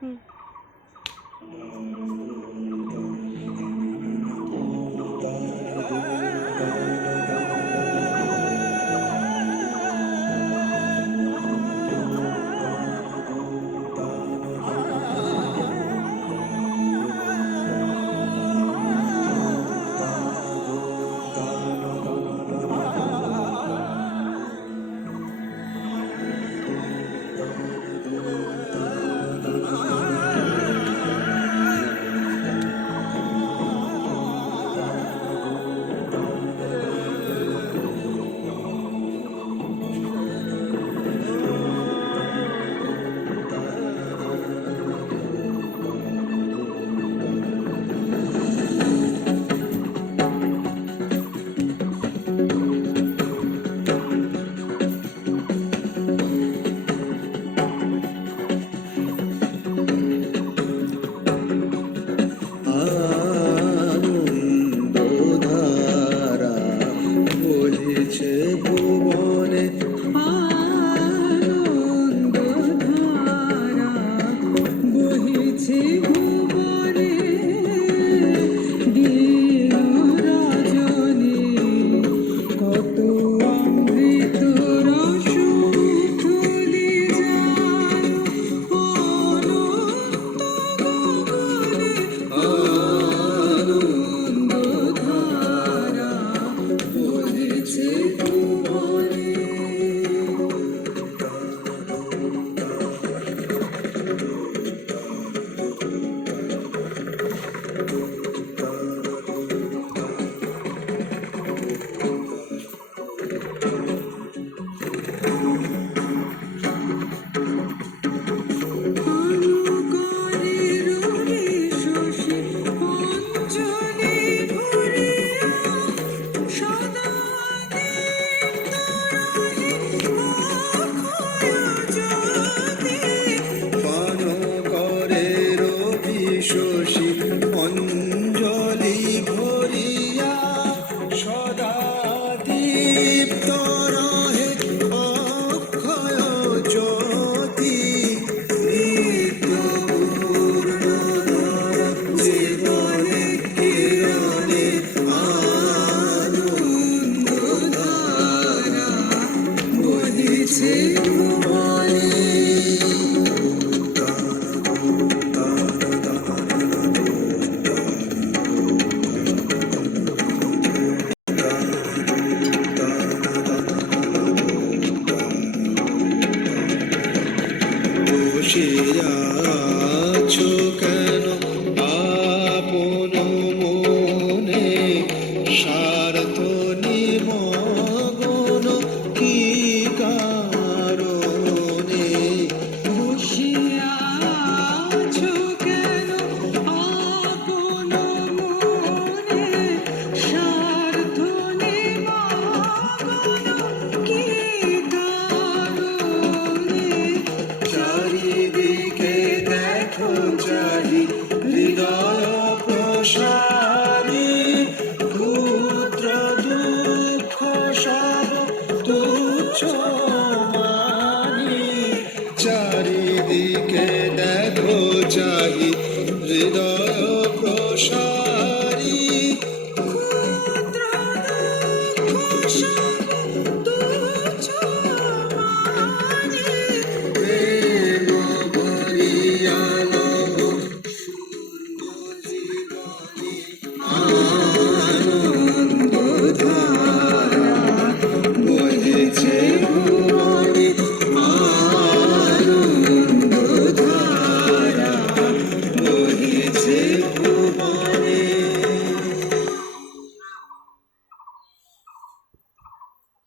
হুম। আনন্দধারা বহিছে ভুবনে, আনন্দধারা বহিছে ভুবনে, দিন রজনী কত অমৃত রস ঢলে যায় অনন্ত গগনে, আনন্দধারা বহিছে ভুবনে। শশী অঞ্জলি ভরিয়া সদা দীপ্ত রহে অক্ষয় জ্যোতি, নিত্য পূর্ণধারা জীবনে কিরণে আনন্দধারা বহিছে ভুবনে। বসিয়া আছো কেন আপন মনে, স্বার্থ নিমগ্ন কি কারণে? বসিয়া আছো কেন আপন মনে, স্বার্থ নিমগ্ন কি কারণে? চারিদিকে দেখো চাহি হৃদয় প্রসারী, ক্ষুদ্র দুঃখ সব তুচ্ছ মানি। চারিদিকে দেখো চাহি হৃদয় প্রসারী, ক্ষুদ্র দুঃখ সব তুচ্ছ মানি। প্রেম ভরিয়া লও শূন্য জীবনে